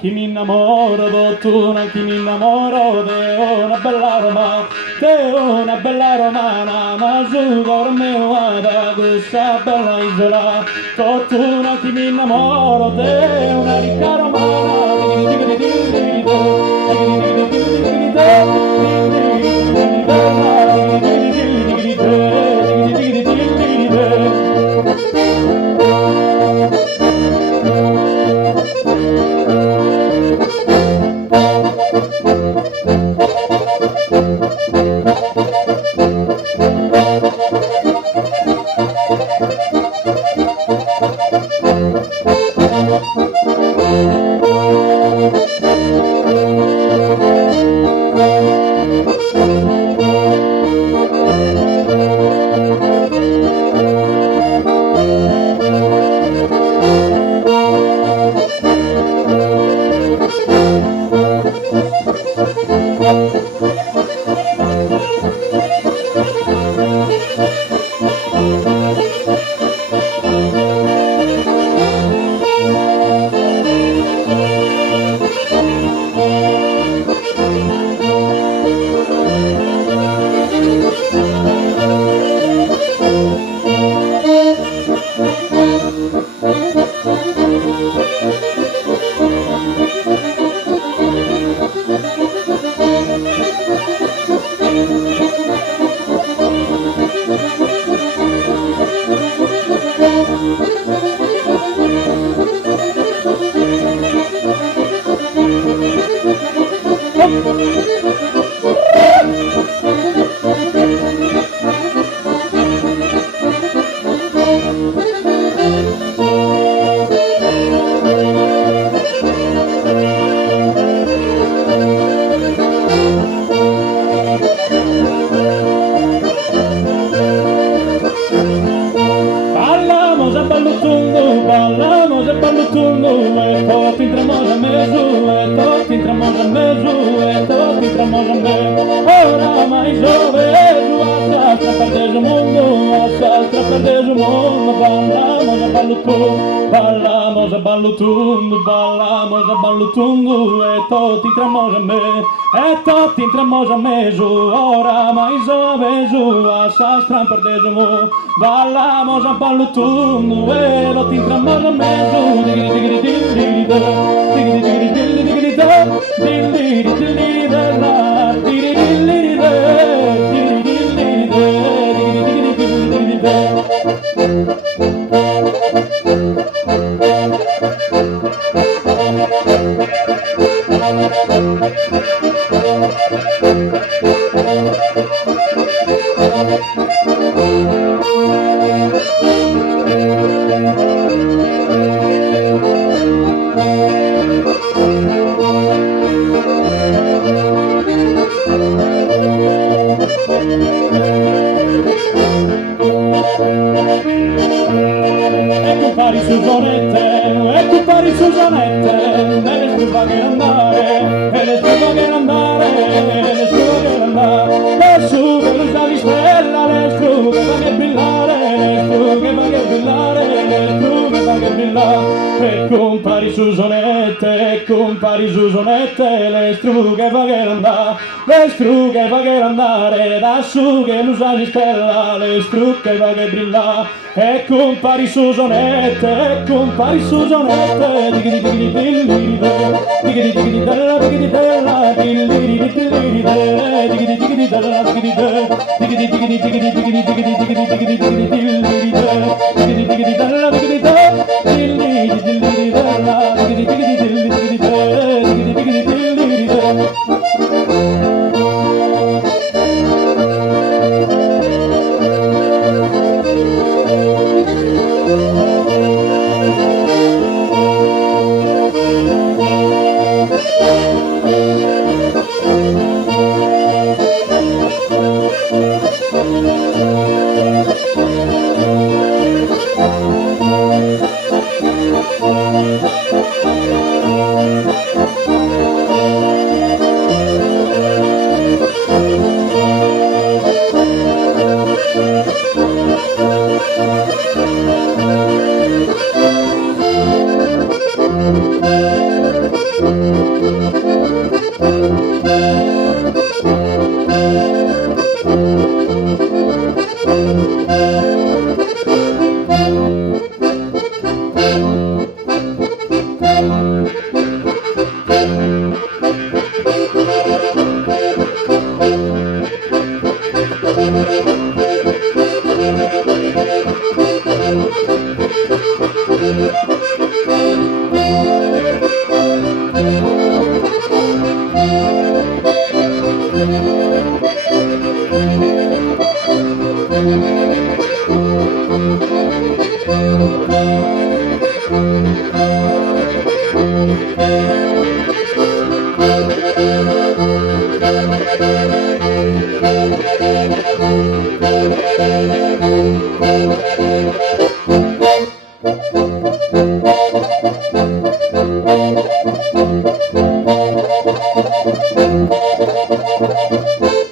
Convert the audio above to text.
Chi mi innamoro, dottuna, chi mi innamoro de una bella romana, ma su dorme vada questa bella isola. Dottuna, chi mi innamoro de una ricca romana. Ora mais eu vejo a sastra perder o mundo, a sastra perder o mundo. Ballamos a ballo tungo, e tutti entramos a me, e tutti entramos a meso. Ora mais eu vejo a sastra perder o mundo. Ballamos a ballo tungo, e tutti entramos a Susanette, nelle stufa che andare, e le stufa che andare, le stufa che andare, le stufa che sta di stella, le stufa che brillare, le stufa che brillare, le stufa che brillare. E compari Susonette, le strughe va che andare, le strughe va che andare, da su che l'usa di stella, le strughe va che brillare. E compari Susonette, digidi digidi digidi digidi digidi della digidi della digidi digidi digidi digidi digidi della digidi digidi digidi digidi digidi digidi digidi digidi digidi digidi Thank you.